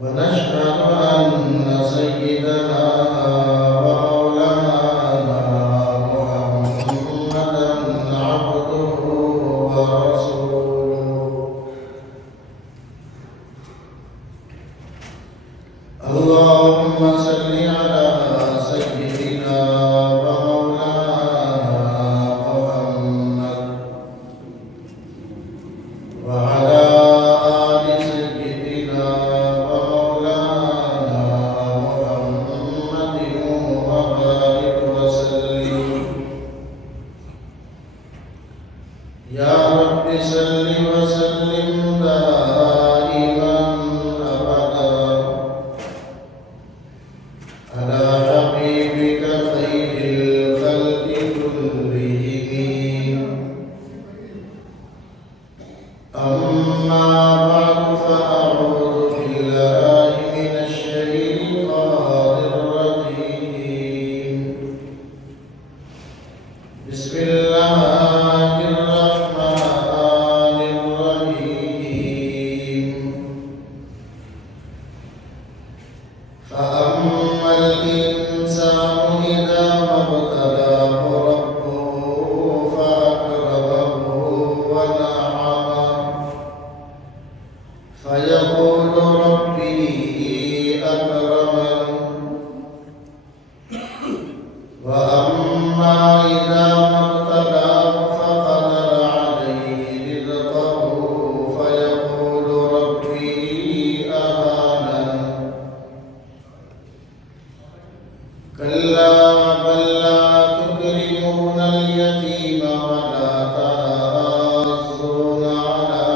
ونشهد أن سيدنا ومولانا محمدا عبده ورسوله. اللهم صل على سيدنا ومولانا محمد وعلى آل سيدنا ومولانا محمد وبارك وسلم. يا رب صل وسلم دائما أبدا على حبيبك خير الخلق كلهم. أما بعد فأعوذ بالله من الشيطان الرجيم. بسم الله الرحمن الرحيم. فأما الإنسان إذا ما ابتلاه ربه فأكرمه ونعمه فيقول ربي أكرمن. وأما إذا ما ابتلاه فقدر عليه رزقه فيقول ربي أهانن. كلا بل لا تكرمون اليتيم ولا تحاضون على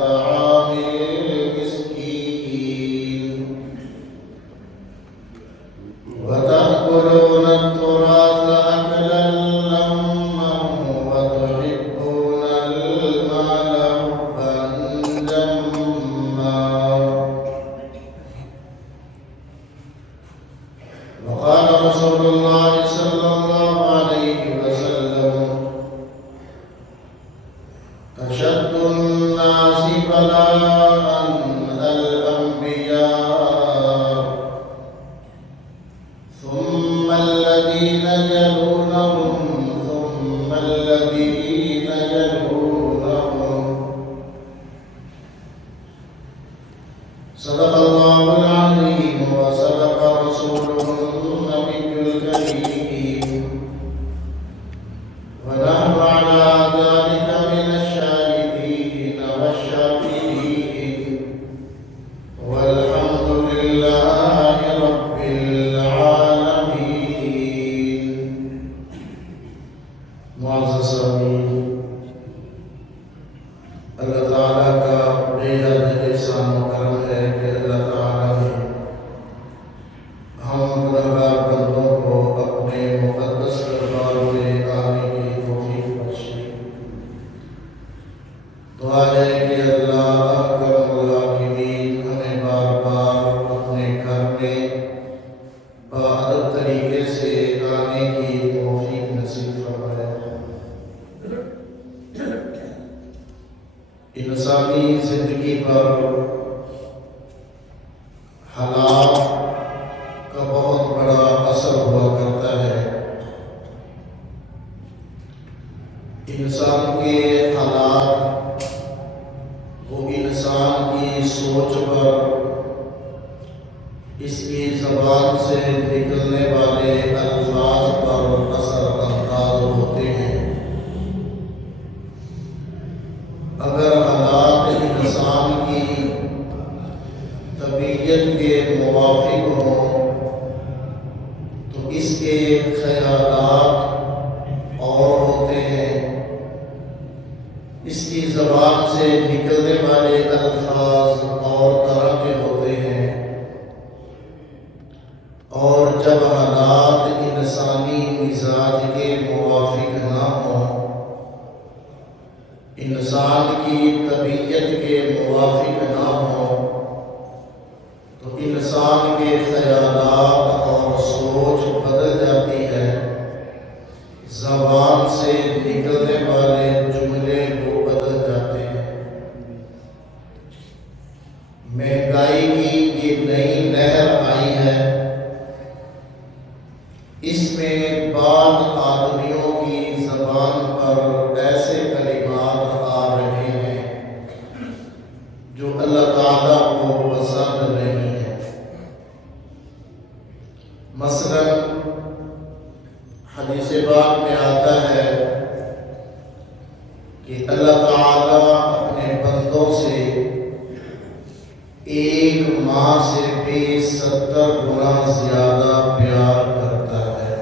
طعام المسكين وتأكلون التراث أكلا لما وتحبون المال حبا جما. وقال رسول الله صلى الله عليه وسلم: أشد الناس بلاء الأنبياء ثم الذين يلونهم ثم الذين يلونهم. صدق الله العظيم وصدق رسوله النبي الكريم. ونحن على ذلك من الشاهدين والشاكرين والحمد لله رب العالمين. معزز سامعین، اللہ تعالیٰ کا بے حد احسان و کرم ہے کہ اللہ تعالیٰ نے ہم گنہگار بندوں کو اپنے مقدس دربار میں آنے کی توفیق بخشی۔ دعا ہے کہ اللہ اکرم الراحمین ہمیں بار بار اپنے گھر میں باادب طریقے سے آنے کی توفیق نصیب فرمائے۔ انسانی زندگی پر حالات کا بہت بڑا اثر ہوا کرتا ہے۔ انسان کے حالات وہ انسان کی سوچ پر، اس کی زبان سے نکلنے والے الفاظ پر اثر انداز ہوتے ہیں۔ اگر حالات انسان کی طبیعت کے موافق ہوں تو اس کے خیالات اور ہوتے ہیں، اس کی زبان سے نکلنے والے الفاظ اور طرح کے ہوتے ہیں۔ اور جب حالات انسانی مزاج کے موافق نہ ہوں، انسان کی طبیعت کے موافق نہ ہوں، تو انسان کے خیالات اور سوچ بدل جاتی ہے، زبان سے نکلنے والے جملے وہ بدل جاتے ہیں۔ مہنگائی کی یہ نئی لہر آئی ہے، اس میں بعض آدمیوں کی زبان پر ایسے کلمات آ رہے ہیں جو اللہ تعالیٰ کو پسند نہیں ہے۔ مثلا حدیث پاک میں آتا ہے کہ اللہ تعالیٰ اپنے بندوں سے ایک ماں سے بھی 70 گنا زیادہ پیار کرتا ہے،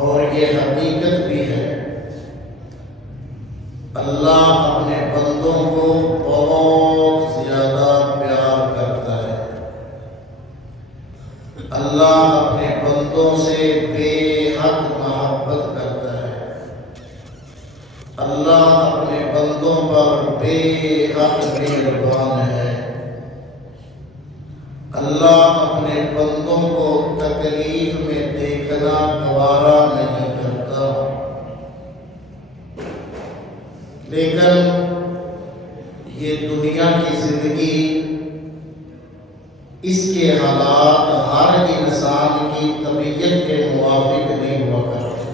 اور یہ حقیقت بھی ہے۔ اللہ اپنے بندوں کو بہت زیادہ پیار کرتا ہے۔ اللہ اپنے بندوں سے بے حد محبت کرتا ہے۔ اللہ اپنے بندوں پر بے حد مہربان ہے۔ اللہ اپنے بندوں کو تکلیف میں دیکھنا گوارا نہیں کرتا، لیکن یہ دنیا کی زندگی، اس کے حالات ہر انسان کی طبیعت کے موافق نہیں ہوا کرتے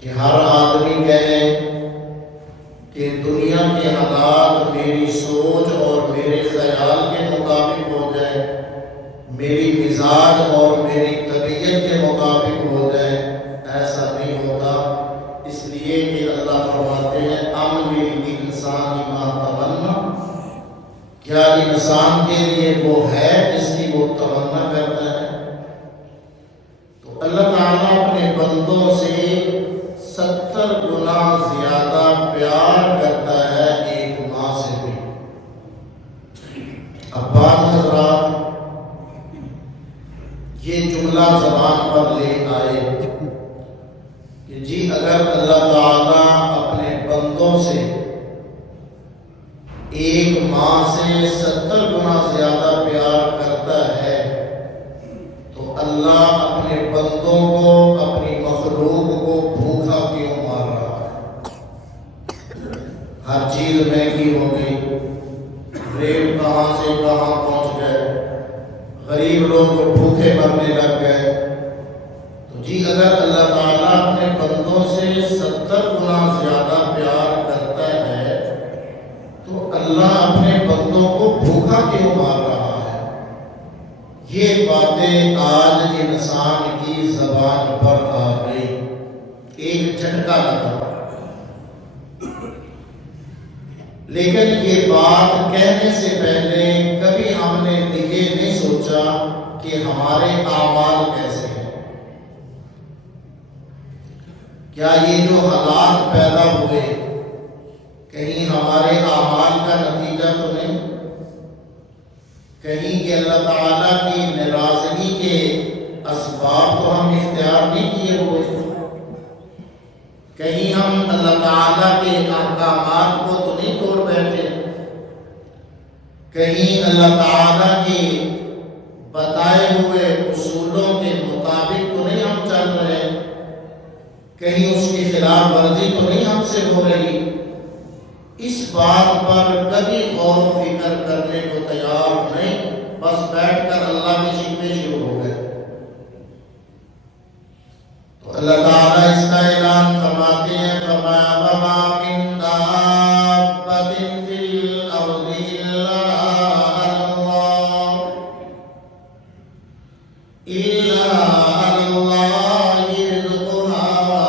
کہ ہر آدمی کہے کہ دنیا کے حالات میری سوچ اور میرے خیال کے مطابق ہو جائے، میری مزاج اور میری طبیعت کے مطابق ہو جائے۔ ایسا نہیں ہوتا، اس لیے کہ اللہ فرماتے ہیں ام للانسان ما تمنا، کیا انسان کے لیے وہ ہے جس کی وہ تمنا کرتا ہے؟ تو اللہ تعالیٰ اپنے بندوں سے 70 گنا زیادہ پیار کرتا ہے ایک ماں سے بھی۔ اب بعض حضرات یہ جملہ زبان پر لے آئے کہ جی اگر اللہ تعالیٰ اپنے بندوں سے ایک ماں سے 70 گنا زیادہ پیار کرتا ہے تو اللہ اپنے بندوں کو، اپنی مخلوق کو بھوکا کیوں مار رہا ہے؟ ہر چیز مہنگی ہو گئی، ریٹ کہاں سے کہاں پہنچ گئے، غریب لوگ بھوکے مرنے لگ گئے۔ تو جی اگر اللہ تعالیٰ اپنے بندوں سے 70 گنا زیادہ پیار کرتا ہے تو اللہ اپنے بندوں کو بھوکا کیوں مار رہا ہے؟ یہ باتیں آج انسان کی زبان پر آ گئی، ایک جھٹکا لگا۔ لیکن یہ بات کہنے سے پہلے کبھی ہم نے یہ نہیں سوچا کہ ہمارے اعمال کیسے ہیں۔ کیا یہ جو حالات پیدا ہوئے کہیں ہمارے اعمال کا نتیجہ تو نہیں؟ کہیں کہ اللہ تعالیٰ کی ناراضگی کے اسباب تو ہم اختیار نہیں کیے ہوئے؟ کہیں ہم اللہ تعالیٰ کے احکامات کو تو نہیں توڑ بیٹھے؟ کہیں اللہ تعالیٰ کی بتائے ہوئے اصولوں کے مطابق تو نہیں ہم چل رہے؟ کہیں اس کی خلاف ورزی تو نہیں ہم سے ہو رہی؟ اس بات پر کبھی غور و فکر کرنے کو تیار نہیں، بس بیٹھ کر اللہ کے شکوے شروع ہو گئے۔ تو اللہ تعالیٰ اس کا اعلان فرماتے ہیں وَمَا مِن دَابَّةٍ فِي الْأَرْضِ إِلَّا عَلَى اللَّهِ رِزْقُهَا۔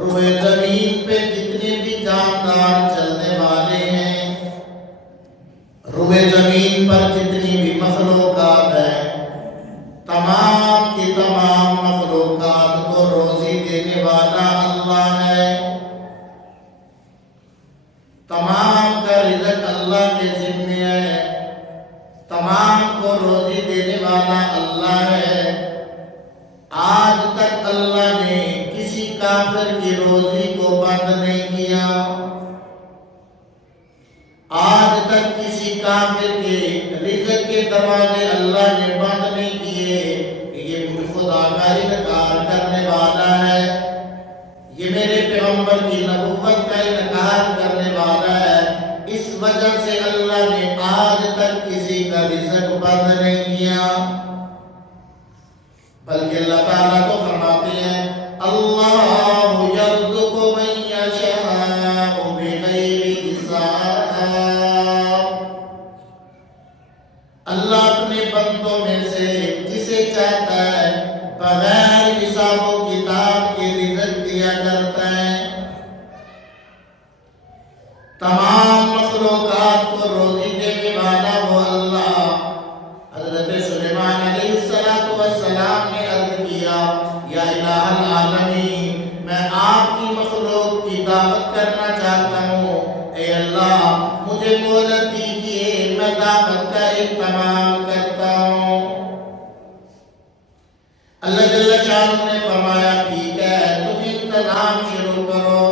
روئے زمین پہ جتنے بھی جاندار چلنے والے ہیں، روئے زمین پر جتنی بھی مخلوقات ہیں، تمام کی تمام مخلوقات کو روزی دینے والا اللہ ہے۔ تمام کا رزق اللہ کے ذمہ ہے، تمام کو روزی دینے والا اللہ ہے۔ آج تک اللہ نے کسی کافر کی روزی کو بند نہیں کیا، آج تک کسی کافر کے رزق کے دروازے اللہ نے بند نہیں کیے کہ یہ خدا کا انکار کرنے والا ہے، یہ میرے پیغمبر کی نبوت کا انکار کرنے والا ہے، اس وجہ سے تمام مخلوقات کو روزی دینے والا وہ اللہ۔ حضرت سلیمان علیہ السلام نے عرض کیا یا الہ العالمین، میں آپ کی مخلوق کی دعوت کرنا چاہتا ہوں، اے اللہ مجھے مہلت دیجیے، میں دعوت کا اہتمام کرتا ہوں۔ اللہ جل شانہ نے فرمایا ٹھیک ہے، تم انتظام شروع کرو۔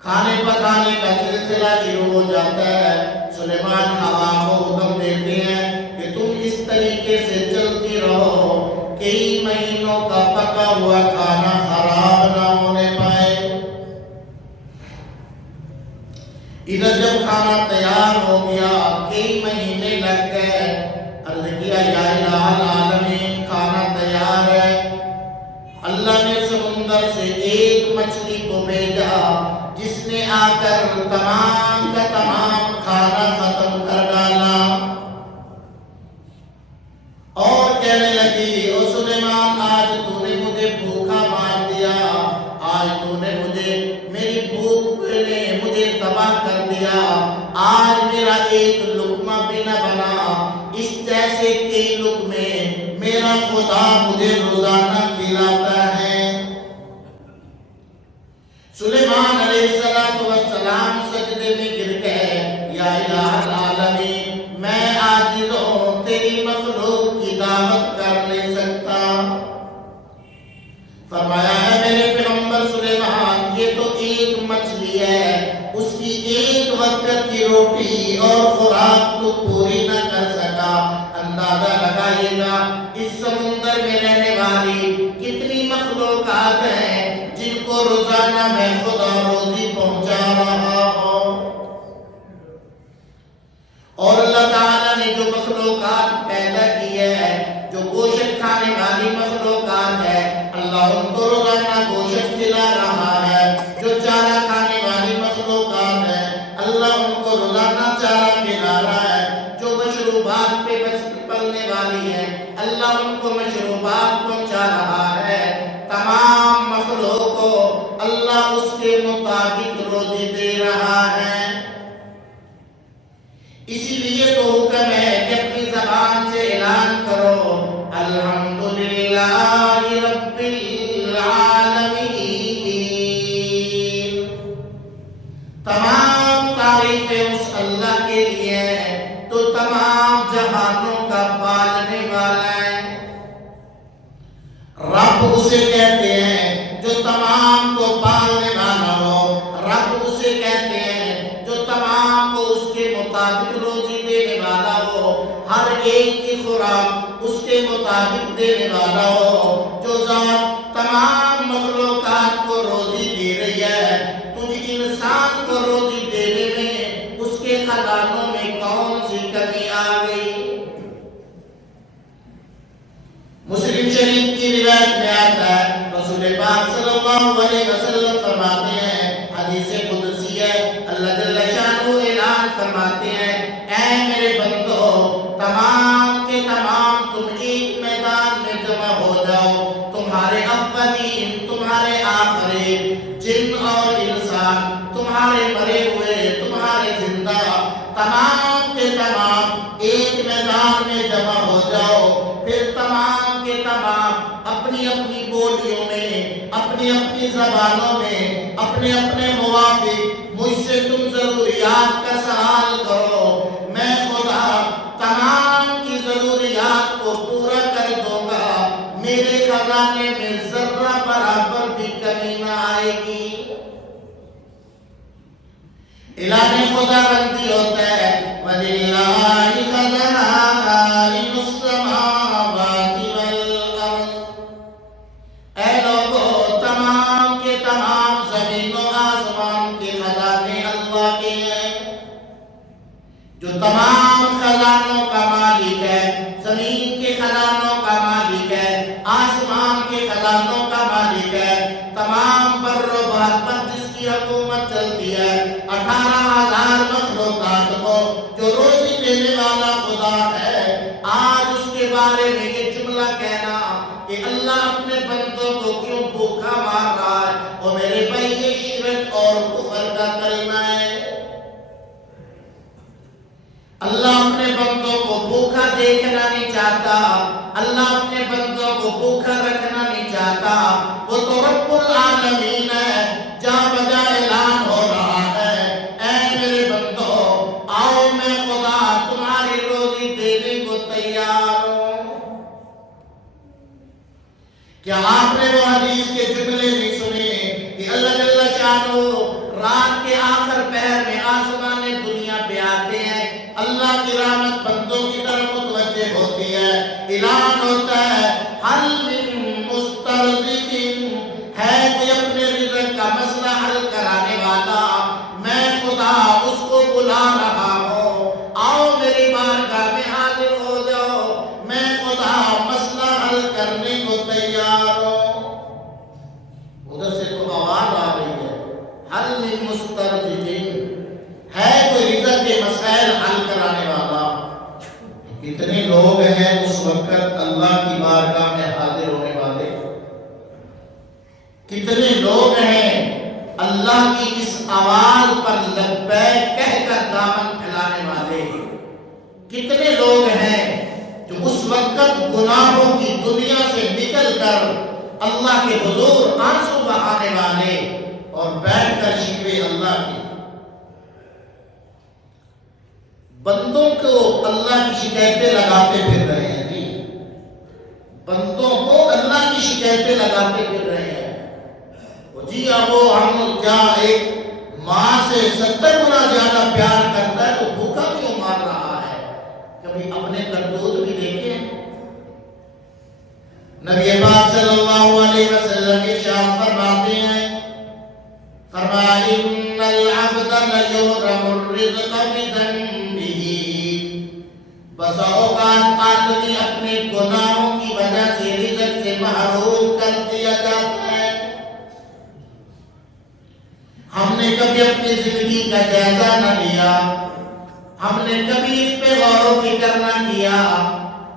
کھانے پکانے کا سلسلہ شروع ہو جاتا ہے۔ سلیمان ہوا کو حکم دیتے ہیں کہ تم اس طریقے سے چلتی رہو، کئی مہینوں کا پکا ہوا کھانا خراب نہ ہونے پائے۔ ادھر جب کھانا تیار ہو گیا، کئی مہینے لگ گئے، عرض کیا یا الہ العالمین کھانا تیار ہے۔ اللہ نے سمندر سے ایک مچھلی کو بھیجا جس نے آ کر تمام کا تمام کھانا ختم کر ڈالا اور کہنے لگی او سلیمان، آج تو نے مجھے بھوکا مار دیا، آج تو نے میری بھوک نے مجھے تباہ کر دیا، آج میرا ایک لقمہ بھی نہ بنا، اس جیسے کئی لقمے میرا خدا مجھے روزانہ کھلاتا ہے۔ سلیمان علیہ السلام سجدے میں گر گئے، یا الہ العالمین میں عاجز ہوں، تیری مخلوق کی دعوت کر نہیں سکتا۔ فرمایا ہے میرے پیغمبر سلیمان، یہ تو ایک مچھلی ہے، اس کی ایک وقت کی روٹی اور خوراک تو پوری نہ کر سکا، اندازہ لگائیے گا اس سمندر میں رہنے والی کتنی مخلوقات ہیں جن کو روزانہ میں خدا روزی پہنچا رہا ہوں۔ اور اللہ تعالیٰ نے جو مخلوقات پیدا کی ہے، جو گوشت کھانے والی مخلوقات ہے، اللہ ان کو روزانہ گوشت کھلا رہا ہے۔ جو چارہ کھانے والی مخلوقات ہے، اللہ ان کو روزانہ چارہ کھلا رہا ہے۔ جو مشروبات پہ پلنے والی ہے، اللہ ان کو مشروبات پہنچا رہا ہے۔ تمام مخلوق کو اللہ اس کے مطابق روزی دے رہا ہے۔ اسی لیے تو حکم ہے کہ اپنی زبان سے اعلان کرو الحمدللہ رب العالمین، تمام تعریفیں اس اللہ کے لیے ہیں تو تمام جہانوں کا پالنے والا ہے۔ رب اسے کہتے ہیں جو تمام کو پالنے والا ہو، رب اسے کہتے ہیں جو تمام کو اس کے مطابق روزی دینے والا ہو، ہر ایک کی خوراک اس کے مطابق دینے والا ہو۔ جو ذات تمام مخلوقات کو روزی دے رہی ہے، تجھ انسان کو روزی دینے میں اس کے خزانوں میں کون سی کمی آ گئی؟ مسلم شریف کی روایت میں آتا ہے، رسول پاک صلی اللہ علیہ وسلم فرماتے ہیں، حدیث قدسی ہے، اللہ جل شانہ اعلان فرماتے ہیں، اے میرے بندو، تمام کے تمام تم ایک میدان میں جمع ہو جاؤ، تمہارے اولین، تمہارے آخری، جن اور انسان، تمہارے مرے ہوئے، تمہارے زندہ، تمام کے تمام ایک میدان میں جمع ہو جاؤ۔ پھر تمام کے تمام اپنی اپنی بولیوں میں، اپنی اپنی زبانوں میں، اپنے اپنے موافق مجھ سے تم ضروریات کا سوال کرو، میں خدا تمام کی ضروریات کو پورا کر دوں گا، میرے خزانے میں ذرہ برابر بھی کمی نہ آئے گی۔ اعلان خدا بندی ہوتا ہے، وَلِلَّهِ خَزَائِنُ السَّمَاوَاتِ وَالْأَرْضِ، اے لوگو تمام کے تمام زمین و آسمان کے خزانے اللہ کے ہیں۔ جو تمام خزانوں کا مالک ہے، زمین کے خزانوں کا مالک ہے، آسمان کے خزانوں کا مالک ہے، تمام بر و بحر پر جس کی حکومت چلتی ہے، 18,000 مخلوقات کو جو روزی دینے والا خدا ہے، آج اس کے بارے میں یہ جملہ کہنا کہ اللہ اپنے بندوں کو کیوں بھوکا مار رہا ہے، اور میرے بھائی یہ شرک اور کفر کا کلمہ ہے۔ اللہ اپنے بندوں کو بھوکا دیکھنا نہیں چاہتا، اللہ اپنے بندوں کو بھوکا رکھنا نہیں چاہتا۔ وہ تو رب العالمین ہے، جہاں بجا اعلان ہو رہا ہے، اے میرے بندو آؤ میں خدا تمہاری روزی دینے کو تیار ہوں۔ کیا آپ نے وہ حدیث کے جملے نہیں سنے کہ اللہ جل شانہ رات کے آخر پہر میں آسمان دنیا پہ آتے ہیں، اللہ کی رحمت بندوں کی طرف متوجہ ہوتی ہے، اعلان ہوتا ہے حل من مسترزق، ہے کوئی اپنے رزق کا مسئلہ حل کرانے والا، میں خدا اس کو بلا رہا ہوں، آؤ میری بارگاہ میں حاضر ہو جاؤ، میں خدا مسئلہ حل کرنے کو تیار ہوں۔ ادھر سے تو آواز آ رہی ہے حل من مسترزق، ہے کوئی رزق کے مسائل حل کرانے والا۔ کتنے لوگ ہیں اس وقت اللہ کی بارگاہ میں حاضر ہونے والے، کتنے لوگ ہیں اللہ کی اس آواز پر لبیک کہہ کر دامن پھیلانے والے، کتنے لوگ ہیں جو اس وقت گناہوں کی دنیا سے نکل کر اللہ کے حضور آنسو بہانے والے اور بیٹھ کر شکوے اللہ کی۔ بندوں کو اللہ کی شکایتیں لگاتے پھر رہے ہیں جی، بندوں کو اللہ کی شکایتیں لگاتے پھر رہے ہیں۔ جی اب ہم کیا ایک ماں سے 70 گنا زیادہ پیار کرتا ہے تو بھوکا کیوں مار رہا ہے؟ کبھی اپنے کرتوت بھی دیکھیں۔ نبی پاک صلی اللہ علیہ وسلم ارشاد فرماتے ہیں، فرمایا ان العبد لیحرم الرزق بذنبہ، بسا اوقات آدمی اپنے گناہوں کی وجہ سے رزق سے محروم کر دیا جاتا ہے۔ ہم نے کبھی اپنی زندگی کا جائزہ نہ لیا، ہم نے کبھی اس پہ غور و فکر نہ کیا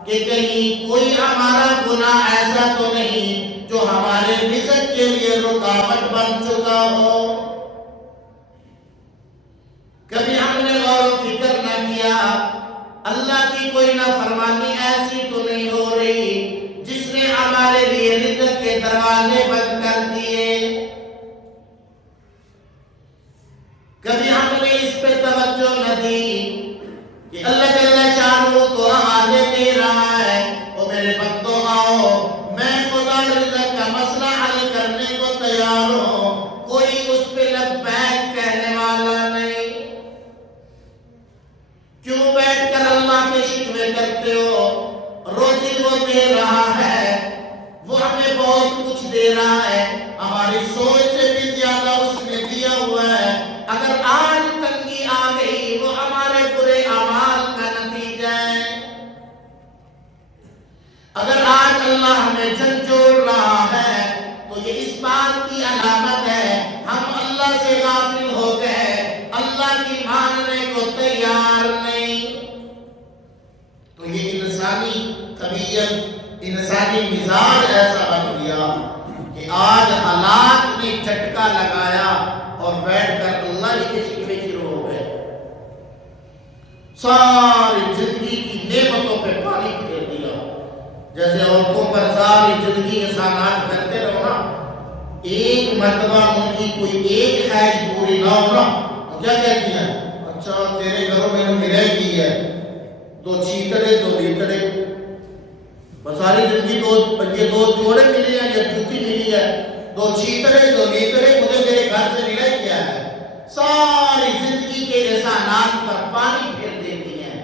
کہ کہیں کوئی ہمارا گناہ ایسا تو نہیں جو ہمارے رزق کے لیے رکاوٹ بن چکا ہو۔ کبھی ہم نے غور و فکر نہ کیا اللہ کی کوئی نافرمانی ایسی تو نہیں ہو رہی جس نے ہمارے لیے رزق کے دروازے بند کر دیے۔ کبھی ہم نے اس پہ توجہ نہ دی کہ اللہ جل شانہ تو آگے دے رہا ہے، او میرے بندوں آؤ میں خدا رزق کا مسئلہ حل کرنے کو تیار ہوں، کوئی اس پہ لبیک کہنے والا نہیں۔ کیوں بیٹھ کر اللہ کے شکوے کرتے ہو؟ روزی وہ دے رہا ہے، وہ ہمیں بہت کچھ دے رہا ہے، ہماری سوچ سے بھی زیادہ اس نے دیا ہوا ہے۔ اگر آج تنگی آ گئی وہ ہمارے برے اعمال کا نتیجہ ہے۔ اگر آج اللہ ہمیں جھنجھوڑ رہا ہے تو یہ اس بات کی علامت ہے ہم اللہ سے غافل ہو گئے، اللہ کی ماننے کو تیار نہیں۔ تو یہ انسانی طبیعت، انسانی مزاج ایسا بن گیا کہ آج حالات نے جھٹکا لگایا اور بیٹھ کر اللہ ہی کے شکوے شروع ہو گئے، ساری زندگی کی نعمتوں پہ پانی پھیر دیا۔ جیسے عورتوں پر ساری زندگی احسانات کرتے رہو نا، ایک مرتبہ ان کی کوئی ایک خواہش پوری نہ ہو نا تو کیا کہتی ہیں، اچھا تیرے گھروں میں ملے گی ہے 2 چیتڑے 2 لیتڑے، بس ساری زندگی یہ 2 جوڑے ملی ہیں، یہ جوتی ملی ہے، 2 چیتڑے 2 لیتڑے مجھے میرے گھر سے ملا کیا ہے۔ ساری زندگی کے احسانات پر پانی پھیر دیتی ہیں۔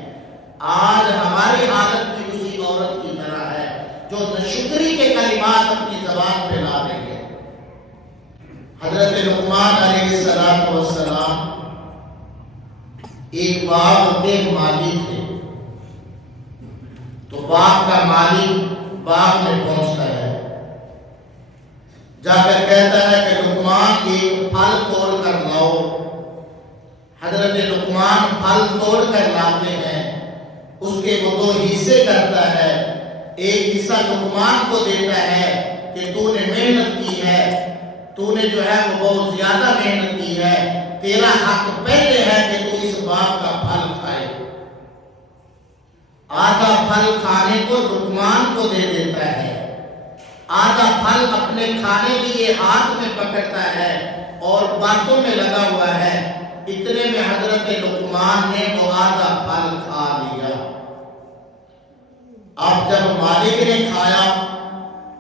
آج ہماری حالت بھی اسی عورت کی طرح ہے جو ناشکری کے کلمات اپنی زبان پہ لا رہی ہے۔ حضرت لقمان علیہ السلام ایک باغ کے مالی تھے، تو باغ کا مالک باغ میں پہنچتا ہے، جا کر کہتا ہے کہ لقمان ایک پھل توڑ کر لاؤ۔ حضرت لقمان پھل توڑ کر لاتے ہیں، اس کے وہ 2 حصے کرتا ہے، ایک حصہ لقمان کو دیتا ہے کہ تو نے محنت کی ہے، تو نے جو ہے وہ بہت زیادہ محنت کی ہے، تیرا حق پہلے ہے کہ تو اس باغ کا پھل کھائے۔ آدھا پھل کھانے کو لقمان کو دے دیتا ہے، آدھا پھل اپنے کھانے لیے ہاتھ میں پکڑتا ہے اور باتوں میں لگا ہوا ہے۔ اتنے میں حضرت لقمان نے وہ آدھا پھل کھا لیا۔ اب جب مالک نے کھایا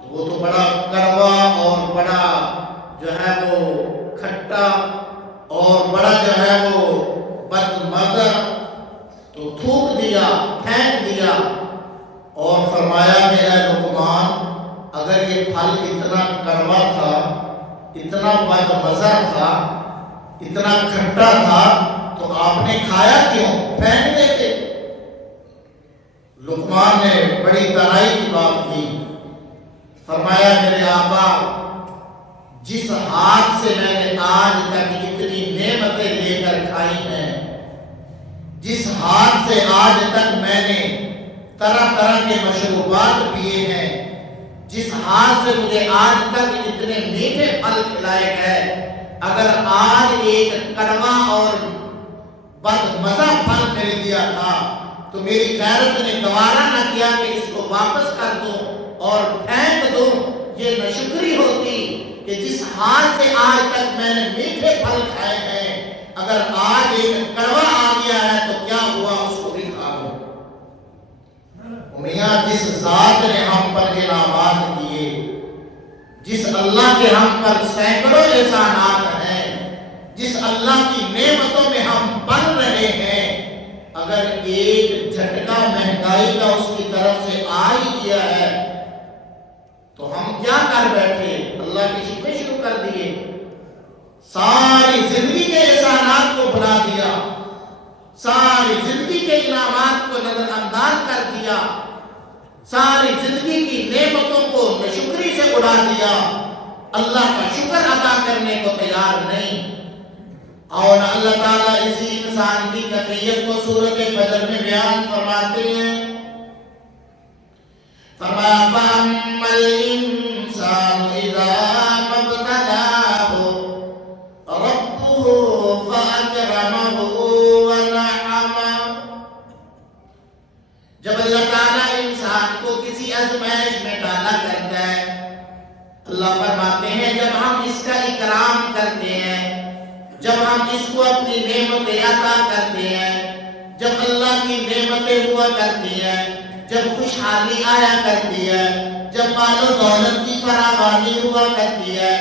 تو وہ تو بڑا کڑوا اور بڑا جو ہے وہ کھٹا اور بڑا جو ہے وہ بدمزہ، تو تھوک دیا، پھینک دیا اور فرمایا کہ اے لقمان، اگر یہ پھل اتنا کڑوا تھا، اتنا بدمزہ تھا، اتنا کھٹا تھا تو آپ نے کھایا کیوں؟ پھینک دیتے۔ لقمان نے بڑی ترائی کی بات کی، فرمایا میرے آقا، جس ہاتھ سے میں نے آج تک اتنی نعمتیں لے کر کھائی ہیں، جس ہاتھ سے آج تک میں نے طرح طرح کے مشروبات پیے ہیں، جس ہاتھ سے مجھے آج تک اتنے میٹھے پھل کھلائے گئے، اگر آج ایک کڑوا اور بدمزہ پھل مل گیا تھا تو میری غیرت نے گوارا نہ کیا کہ اس کو واپس کر دوں اور پھینک دوں۔ یہ ناشکری ہوتی کہ جس ہاتھ سے آج تک میں نے میٹھے پھل کھائے ہیں، اگر آج ایک کڑوا آ گیا ہے تو کیا ہوا، اس کو بھی کھا لوں۔ میاں، جس ذات نے ہم پر انعامات کیے، جس اللہ کے ہم پر سینکڑوں احسانات ہیں، جس اللہ کی نعمتوں میں ہم بن رہے ہیں، اگر ایک جھٹکا مہنگائی کا اس کی طرف سے آ ہی گیا ہے تو ہم کیا کر بیٹھے؟ اللہ کی شکر شروع کر دیے، ساری زندگی کے احسانات کو بھلا دیا، ساری زندگی کے انعامات کو نظر انداز کر دیا، ساری زندگی کی نعمتوں کو ناشکری سے اڑا دیا، اللہ کا شکر ادا کرنے کو تیار نہیں۔ اور اللہ تعالیٰ اسی انسان کی کیفیت کو سورۃ فجر میں بیان فرماتے ہیں، فرمایا فَأَمَّا الْإِنسَانُ إِذَا مَا ابْتَلَاهُ رَبُّهُ فَأَكْرَمَهُ وَنَعَّمَهُ۔ جب اللہ تعالیٰ انسان کو کسی آزمائش میں ڈالا کرتا ہے، اللہ فرماتے ہیں جب ہم اس کا اکرام کرتے ہیں، جب ہم اس کو اپنی نعمتیں عطا کرتے ہیں، جب اللہ کی نعمتیں ہوا کرتی ہیں، جب خوشحالی آیا کرتی ہے، جب مال و دولت کی فراوانی ہوا کرتی ہے،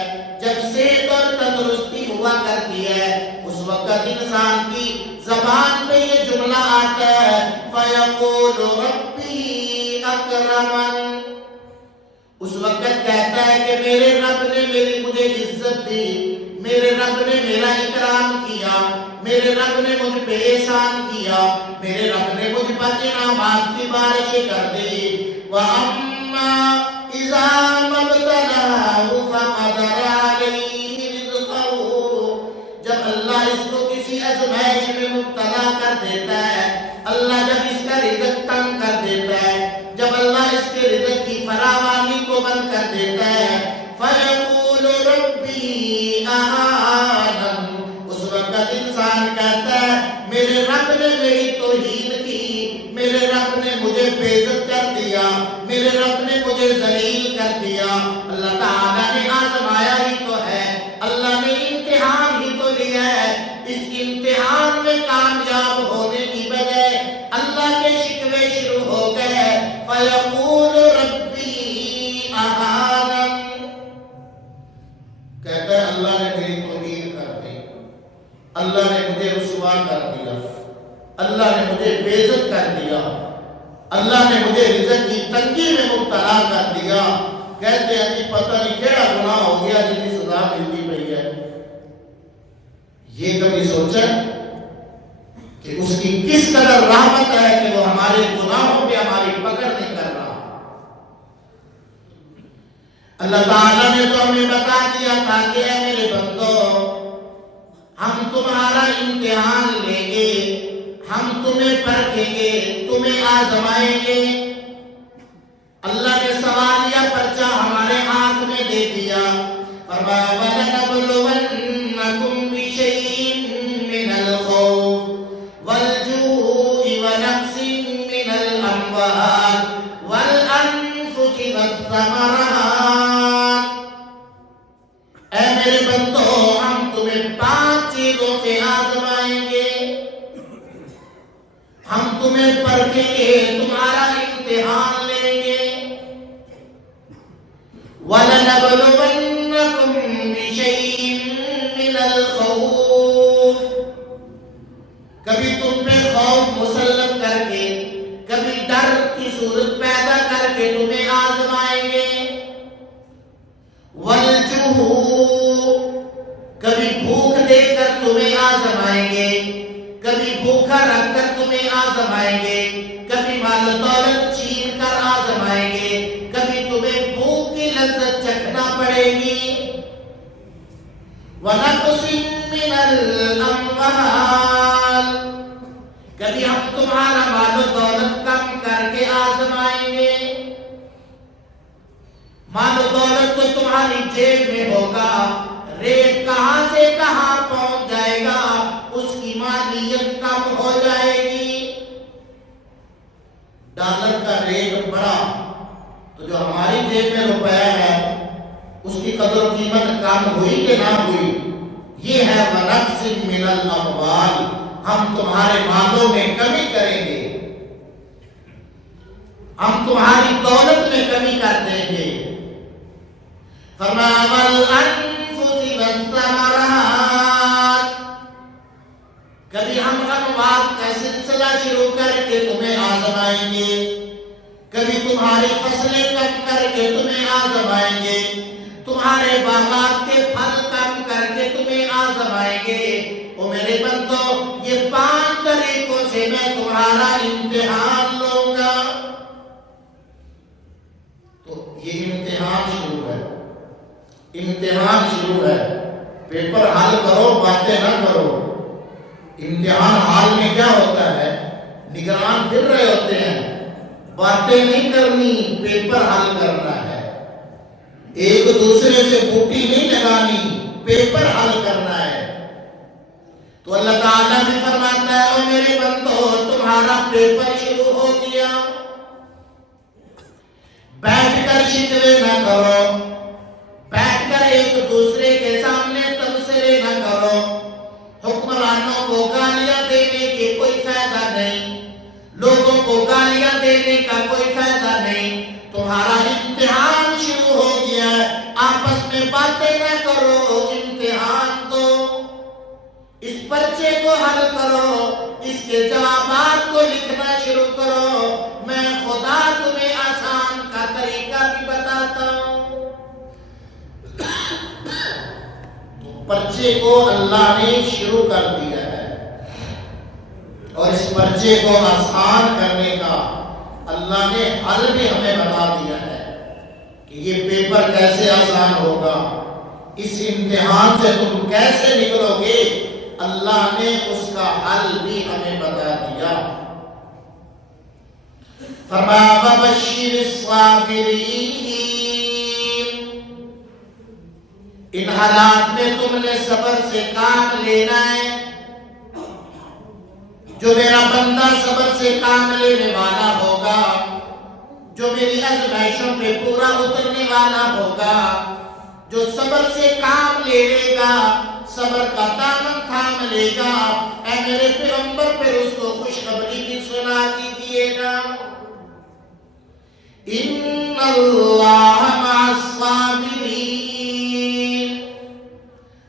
جب صحت اور تندرستی ہوا کرتی ہے، اس وقت انسان کی زبان پہ یہ جملہ آتا ہے فَيَقُولُ رَبِّي أَكْرَمَنِ۔ اس وقت کہتا ہے کہ میرے رب نے مجھے عزت دی، میرے رب نے میرا اکرام کیا، میرے رب نے مجھ پہ احسان کیا، میرے رب نے مجھ پر انعامات کی بارشیں کر دی۔ وَأَمَّا إِذَا مَا ابْتَلَاهُ فَقَدَرَ عَلَيْهِ رِزْقَهُ۔ جب اللہ اس کو کسی آزمائش میں مبتلا کر دیتا ہے، اللہ جب اس کا رزق تنگ کر دیتا ہے، جب اللہ اس کے رزق کی فراوانی کو بند کر دیتا ہے، فَيَقُولُ رَبِّي أَهَانَنِ۔ اس وقت انسان کہتا ہے میرے رب نے میری توہین کی، میرے رب نے مجھے بے عزت کر دیا، میرے رب نے مجھے ذلیل کر دیا۔ اللہ تعالیٰ نے آزمایا ہی تو ہے، اللہ نے امتحان ہی تو لیا ہے، اس امتحان میں کامیاب ہونے کی بجائے اللہ کے شکوے شروع ہو گئے۔ فَيَقُولُ رَبِّي أَهَانَنِ۔ کہتا ہے اللہ نے میری توہین کر دی، اللہ نے مجھے رسوا کر دیا، اللہ نے مجھے بے عزت کر دیا، اللہ نے مجھے رزق کی تنگی میں مبتلا کر دیا۔ کہتے ہیں کہ پتہ نہیں کیڑا گناہ ہو گیا جن کی سزا ملتی پئی ہے۔ یہ کبھی سوچا کہ اس کی کس قدر رحمت ہے کہ وہ ہمارے گناہوں پہ ہماری پکڑ نہیں کر رہا۔ اللہ تعالیٰ نے تو ہمیں بتا دیا تھا کہ اے میرے بندو، ہم تمہارا امتحان لیں گے، ہم تمہیں پرکھیں گے، تمہیں آزمائیں گے۔ اللہ نے سوالیہ پرچہ ہمارے ہاتھ میں دے دیا، فرمایا وَلَنَبْلُوَنَّكُمْ بِشَيْءٍ مِّنَ الْخَوْفِ وَالْجُوعِ وَنَقْصٍ مِّنَ الْأَمْوَالِ ہم تمہیں پرکھیں گے، تمہارا امتحان لیں گے۔ وَلَنَبْلُوَنَّكُمْ بِشَيْءٍ مِّنَ الْخَوْفِ، کبھی تم پہ خوف مسلط کر کے، کبھی ڈر کی صورت پیدا کر کے تمہیں آزمائیں گے۔ وَالْجُوعِ، کبھی بھوک دے کر تمہیں آزمائیں گے، کبھی بھوکا رکھ کر تمہیں آزمائیں گے، کبھی مال و دولت چھین کر آزمائیں گے، کبھی تمہیں بھوک کی لذت چکھنا پڑے گی۔ وَنَقْصٍ مِّنَ الْأَمْوَالِ، کبھی ہم تمہارا مال و دولت کم کر کے آزمائیں گے۔ مال و دولت تو تمہاری جیب میں ہوگا، ریٹ کہاں سے کہاں پہنچ جائے گا، اس کی مالیت کم ہو جائے گی۔ ڈالر کا ریٹ بڑھا تو جو ہماری جیب میں روپیہ ہے اس کی قدر و قیمت کم ہوئی کہ نہ ہوئی؟ یہ ہے وَنَقْصٍ مِّنَ الْأَمْوَالِ، ہم تمہارے مالوں میں کمی کریں گے، ہم تمہاری دولت میں کمی کر دیں گے۔ فرمایا وَالْأَنفُسِ وَالثَّمَرَاتِ، کبھی ہم اموات کا سلسلہ شروع کر کے تمہیں آزمائیں گے، کبھی تمہاری فصلیں کم کر کے تمہیں آزمائیں گے، تمہارے باغات کے پھل کم کر کے تمہیں آزمائیں گے۔ او میرے بندو، یہ 5 طریقوں سے میں تمہارا امتحان لوں گا۔ تو یہ امتحان شروع ہے، امتحان شروع ہے۔ پیپر حل کرو، باتیں نہ کرو۔ امتحان حال میں کیا ہوتا ہے؟ نگران پھر رہے ہوتے ہیں، باتیں نہیں کرنی، پیپر حل کرنا ہے۔ ایک دوسرے سے بوٹی نہیں لگانی، پیپر حل کرنا ہے۔ تو اللہ تعالیٰ بھی فرماتا ہے او میرے بندو، تمہارا پیپر شروع ہو گیا، بیٹھ کر شکوے نہ کرو، بیٹھ کر ایک دوسرے کے سامنے تبصرے نہ کرو، حکمرانوں کو گالیاں دینے کے کوئی فائدہ نہیں، لوگوں کو گالیاں دینے کا کوئی فائدہ نہیں۔ تمہارا امتحان شروع ہو گیا ہے، آپس میں باتیں نہ کرو، امتحان دو، اس پرچے کو حل کرو، اس کے جوابات کو لکھنا شروع کرو۔ میں خدا تمہیں آسان کا طریقہ بھی بتاتا ہوں۔ تو پرچے کو اللہ نے شروع کر دیا ہے، اور اس پرچے کو آسان کرنے کا اللہ نے حل بھی ہمیں بتا دیا ہے کہ یہ پیپر کیسے آسان ہوگا، اس امتحان سے تم کیسے نکلو گے، اللہ نے اس کا حل بھی ہمیں بتا دیا۔ فرمایا وَبَشِّرِ الصَّابِرِينَ، ان حالات میں تم نے صبر سے کام لینا ہے۔ جو میرا بندہ صبر سے کام لینے والا ہوگا، جو میری آزمائشوں پہ پورا اترنے والا ہوگا، جو صبر سے کام لے لے گا، صبر کا دامن تھام لے گا، اے میرے پیغمبر پھر اس کو خوشخبری بھی سنا دیجئے گا۔ ان اللہ مع الصابرین،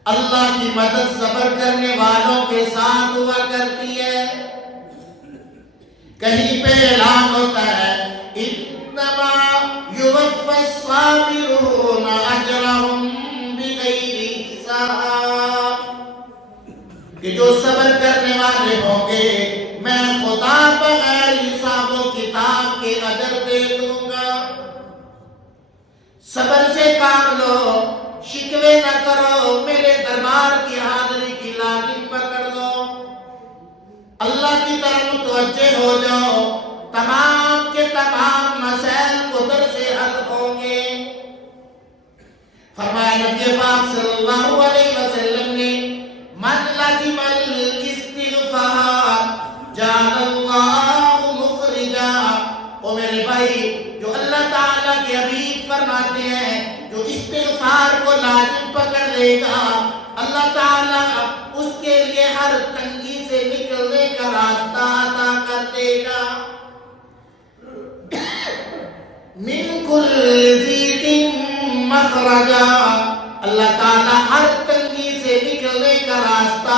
اللہ کی مدد صبر کرنے والوں کے ساتھ ہوا کرتی ہے۔ کہیں پہ اعلان ہوتا ہے انما یوفی الصابرون اجرهم بغیر حساب، کہ جو صبر کرنے والے ہوں گے میں خدا بغیر حساب و کتاب کے اجر دے دوں گا۔ صبر سے کام لو، شکوے نہ کرو، میرے دربار کی حاضری کی لازم پکڑ لو، اللہ کی طرف متوجہ ہو جاؤ، تمام کے تمام مسائل قدر سے حل ہوں گے۔ فرمایا نبی پاک صلی اللہ علیہ وسلم نے من لازم الاستغفار جعل اللہ مخرجا، او میرے بھائی، جو اللہ تعالیٰ کے حبیب فرماتے ہیں جو استغفار کو لازم پکڑ لے گا، اللہ تعالیٰ اس کے لیے ہر تنگی سے نکلنے کا راستہ عطا کر دے كل ضيق مخرجا، اللہ تعالیٰ ہر تنگی سے نکلنے کا راستہ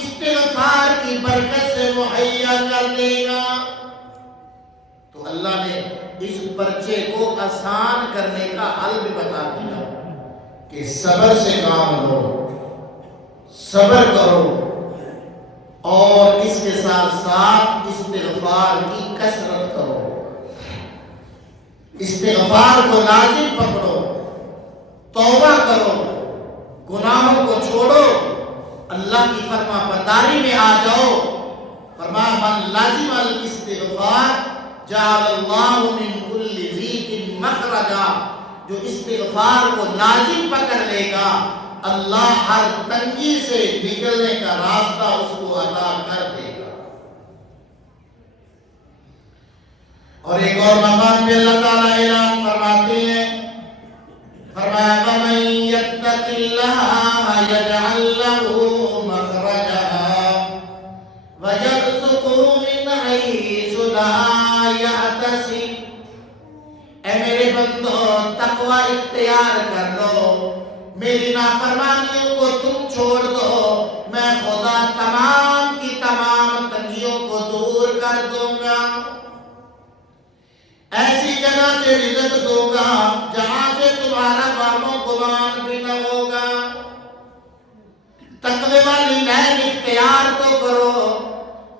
استغفار کی برکت سے مہیا کر دے گا۔ تو اللہ نے اس پرچے کو آسان کرنے کا حل بھی بتا دیا کہ صبر سے کام لو، صبر کرو، اور اس کے ساتھ ساتھ استغفار کی کثرت کرو، استغفار کو لازم پکڑو، توبہ کرو، گناہوں کو چھوڑو، اللہ کی فرما برداری میں آ جاؤ۔ فرمایا من لازم الاستغفار جعل اللہ من کل ضیق مخرجا، جو استغفار کو لازم پکڑ لے گا اللہ ہر تنگی سے نکلنے کا راستہ اس کو عطا کر دے گا۔ اور ایک اور مقام پہ اللہ تعالیٰ اعلان فرماتے ہیں، فرمایا وَمَن يَتَّقِ اللَّهَ يَجْعَل لَّهُ مَخْرَجًا وَيَرْزُقْهُ مِنْ حَيْثُ لَا يَحْتَسِبُ۔ اے میرے بندو، تقوی اختیار کر لو، میری نافرمانیوں کو تم چھوڑ دو، میں خدا تمام کی تمام تنگیوں کو دور کر دوں گا، ایسی جگہ سے رزق دوں گا جہاں سے تمہارا وہم و گمان بھی نہ ہوگا۔ تقوی والی لائن اختیار تو کرو،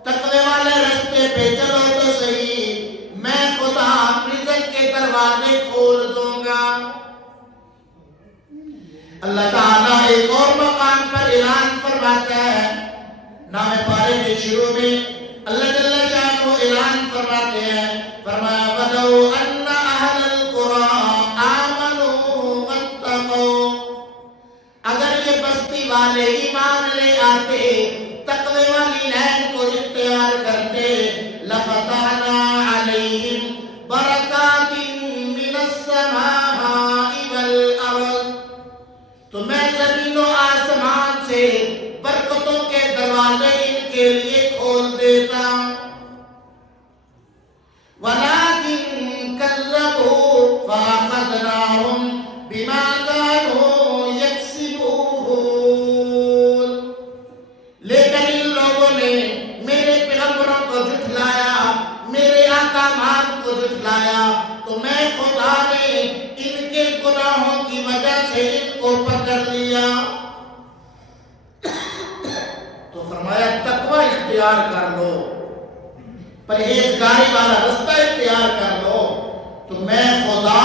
تقوی والے رستے پہ چلو تو صحیح، میں خدا رزق کے دروازے کھول دوں گا۔ اللہ تعالیٰ ایک اور مقام پر اعلان فرماتا ہے، نام پارے کے شروع میں اللہ جل شانہ اعلان فرماتے ہیں، فرمایا وَلَوْ أَنَّ أَهْلَ الْقُرَىٰ آمَنُوا وَاتَّقَوْا، اگر یہ بستی والے ایمان لے آتے، تقوی والی لائن کو اختیار کرتے، لَفَتَحْنَا عَلَيْهِمْ بَرَكَاتٍ مِّنَ السَّمَاءِ وَالْأَرْضِ، تو میں زمین و آسمان سے برکتوں کے دروازے ان کے لیے کھول دیتا، وَلَٰكِن كَذَّبُوا فَأَخَذْنَاهُمْ بِمَا كَانُوا يَكْسِبُونَ، لیکن ان لوگوں نے میرے پیغمبروں کو جھٹلایا، میرے احکامات کو جھٹلایا، تو میں خدا نے ان کے گناہوں کی وجہ سے ان کو پکڑ لیا۔ تو فرمایا تقوی اختیار کر لو، پرہیزگاری والا رستہ اختیار کر لو، تو میں خدا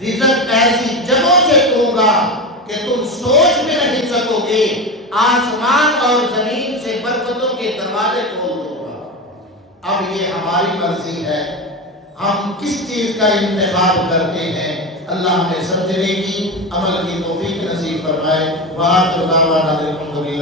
رزق ایسی جگہوں سے دوں گا کہ تم سوچ بھی نہیں سکو گے، آسمان اور زمین سے برکتوں کے دروازے کھول دوں گا۔ اب یہ ہماری مرضی ہے، ہم کس چیز کا انتخاب کرتے ہیں۔ اللہ ہمیں سمجھنے کی، عمل کی توفیق نصیب فرمائے۔ وآخر دعوانا الحمدللہ۔